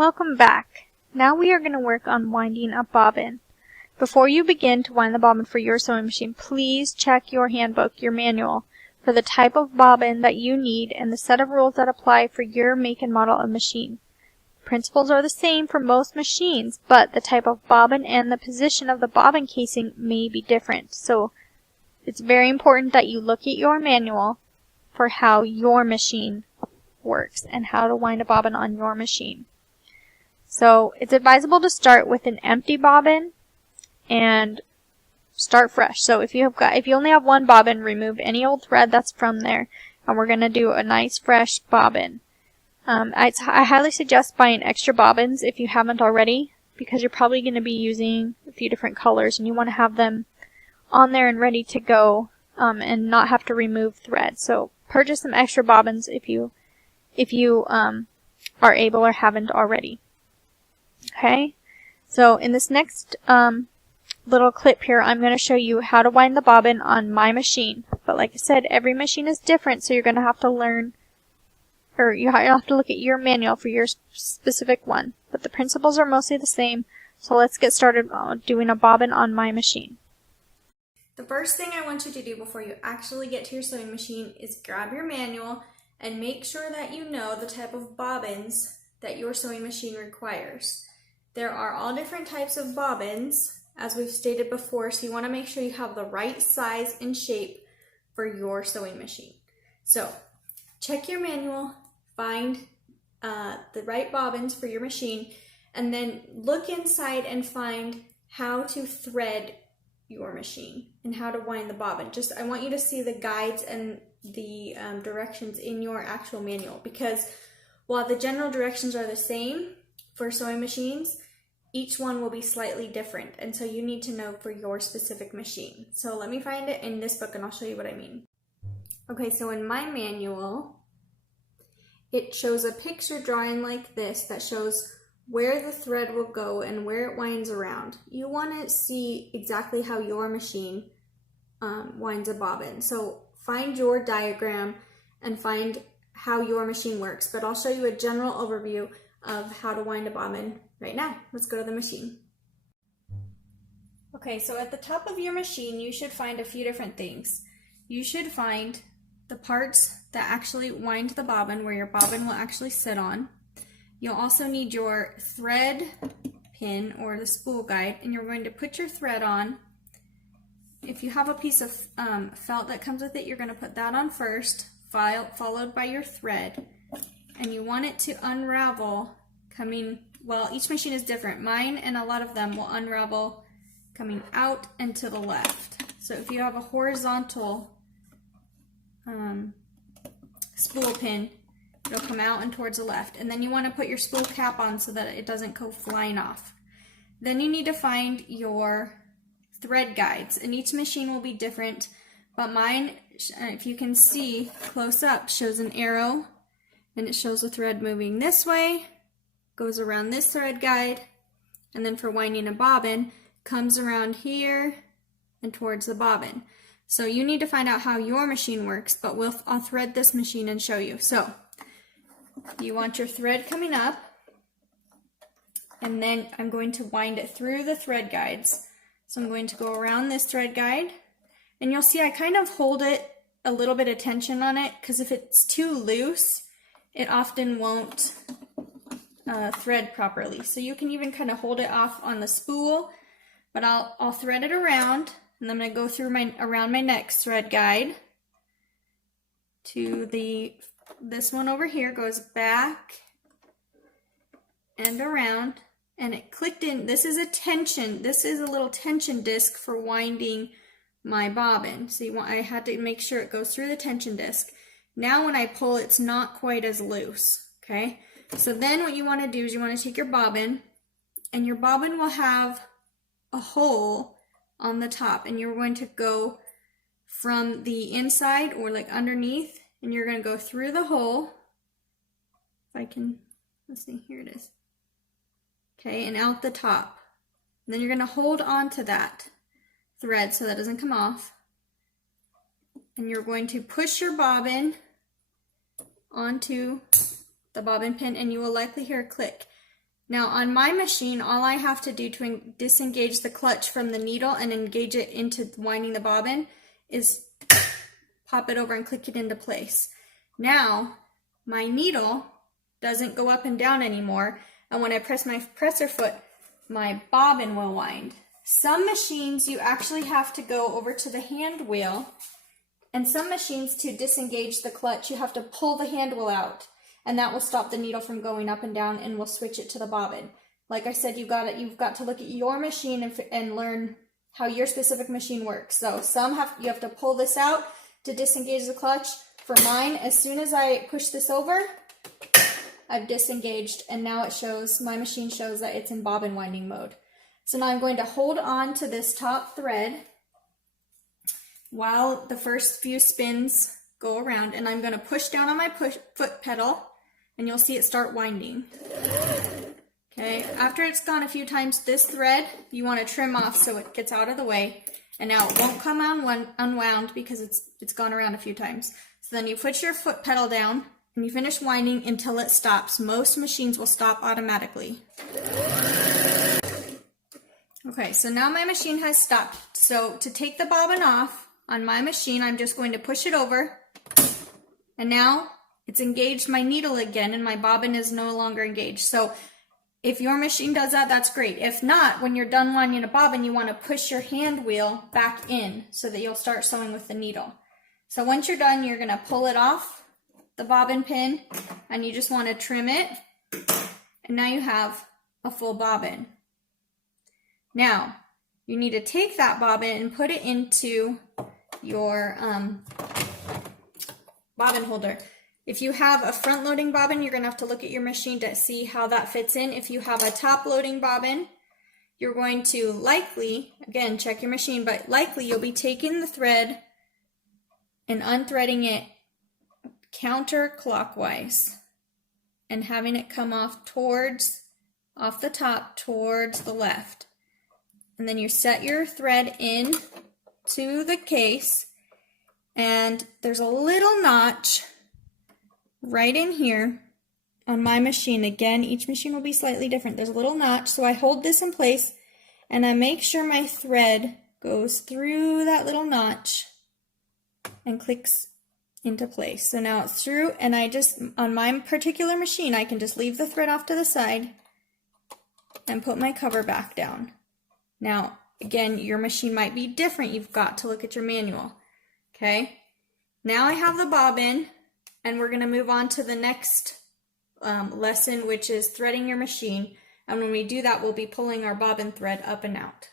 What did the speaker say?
Welcome back. Now we are going to work on winding a bobbin. Before you begin to wind the bobbin for your sewing machine, please check your handbook, your manual, for the type of bobbin that you need and the set of rules that apply for your make and model of machine. Principles are the same for most machines, but the type of bobbin and the position of the bobbin casing may be different. So it's very important that you look at your manual for how your machine works and how to wind a bobbin on your machine. So it's advisable to start with an empty bobbin and start fresh. So if you only have one bobbin, remove any old thread that's from there, and we're going to do a nice fresh bobbin. I highly suggest buying extra bobbins if you haven't already, because you're probably going to be using a few different colors and you want to have them on there and ready to go and not have to remove thread. So purchase some extra bobbins if you are able or haven't already. Okay, so in this next little clip here, I'm going to show you how to wind the bobbin on my machine. But like I said, every machine is different, so you're going to have to learn, or you have to look at your manual for your specific one. But the principles are mostly the same, so let's get started doing a bobbin on my machine. The first thing I want you to do before you actually get to your sewing machine is grab your manual and make sure that you know the type of bobbins that your sewing machine requires. There are all different types of bobbins, as we've stated before, so you want to make sure you have the right size and shape for your sewing machine. So check your manual, find the right bobbins for your machine, and then look inside and find how to thread your machine and how to wind the bobbin. I want you to see the guides and the directions in your actual manual, because while the general directions are the same for sewing machines, each one will be slightly different, and so you need to know for your specific machine. So let me find it in this book and I'll show you what I mean. Okay, so in my manual, it shows a picture drawing like this that shows where the thread will go and where it winds around. You want to see exactly how your machine winds a bobbin. So find your diagram and find how your machine works, but I'll show you a general overview of how to wind a bobbin right now. Let's go to the machine. Okay, so at the top of your machine, you should find a few different things. You should find the parts that actually wind the bobbin, where your bobbin will actually sit on. You'll also need your thread pin or the spool guide, and you're going to put your thread on. If you have a piece of felt that comes with it, you're going to put that on first, followed by your thread, and you want it to unravel each machine is different. Mine and a lot of them will unravel coming out and to the left. So if you have a horizontal spool pin, it'll come out and towards the left, and then you want to put your spool cap on so that it doesn't go flying off. Then you need to find your thread guides, and each machine will be different, but mine, if you can see close up, shows an arrow, and it shows the thread moving this way, goes around this thread guide, and then for winding a bobbin, comes around here and towards the bobbin. So you need to find out how your machine works, but I'll thread this machine and show you. So you want your thread coming up, and then I'm going to wind it through the thread guides. So I'm going to go around this thread guide, and you'll see I kind of hold it a little bit of tension on it, because if it's too loose, it often won't thread properly. So you can even kind of hold it off on the spool, but I'll thread it around, and I'm going to go through around my next thread guide to this one over here, goes back and around, and it clicked in. This is a little tension disc for winding my bobbin. So I had to make sure it goes through the tension disc. Now when I pull, it's not quite as loose, okay? So then what you want to do is you want to take your bobbin, and your bobbin will have a hole on the top, and you're going to go from the inside or like underneath, and you're going to go through the hole. If I can, let's see, here it is. Okay, and out the top. And then you're going to hold on to that thread so that doesn't come off. And you're going to push your bobbin onto the bobbin pin, and you will likely hear a click. Now on my machine, all I have to do to disengage the clutch from the needle and engage it into winding the bobbin is pop it over and click it into place. Now my needle doesn't go up and down anymore, and when I press my presser foot, my bobbin will wind. Some machines you actually have to go over to the hand wheel, and some machines to disengage the clutch you have to pull the hand wheel out, and that will stop the needle from going up and down and will switch it to the bobbin. Like I said, you've got to look at your machine and learn how your specific machine works. So you have to pull this out to disengage the clutch. For mine, as soon as I push this over, I've disengaged, and now my machine shows that it's in bobbin winding mode. So now I'm going to hold on to this top thread while the first few spins go around, and I'm going to push down on my foot pedal, and you'll see it start winding. Okay, after it's gone a few times, this thread you want to trim off so it gets out of the way, and now it won't come unwound because it's gone around a few times. So then you put your foot pedal down and you finish winding until it stops. Most machines will stop automatically. Okay, so now my machine has stopped. So to take the bobbin off on my machine, I'm just going to push it over, and now it's engaged my needle again and my bobbin is no longer engaged. So if your machine does that, that's great. If not, when you're done winding a bobbin, you want to push your hand wheel back in so that you'll start sewing with the needle. So once you're done, you're going to pull it off the bobbin pin, and you just want to trim it, and now you have a full bobbin. Now, you need to take that bobbin and put it into your bobbin holder. If you have a front-loading bobbin, you're going to have to look at your machine to see how that fits in. If you have a top-loading bobbin, you're going to likely, again, check your machine, but likely you'll be taking the thread and unthreading it counterclockwise and having it come off the top towards the left. And then you set your thread in to the case, and there's a little notch right in here on my machine. Again, each machine will be slightly different. There's a little notch, so I hold this in place and I make sure my thread goes through that little notch and clicks into place. So now it's through, and on my particular machine, I can just leave the thread off to the side and put my cover back down. Now, again, your machine might be different. You've got to look at your manual. Okay, now I have the bobbin, and we're going to move on to the next lesson, which is threading your machine. And when we do that, we'll be pulling our bobbin thread up and out.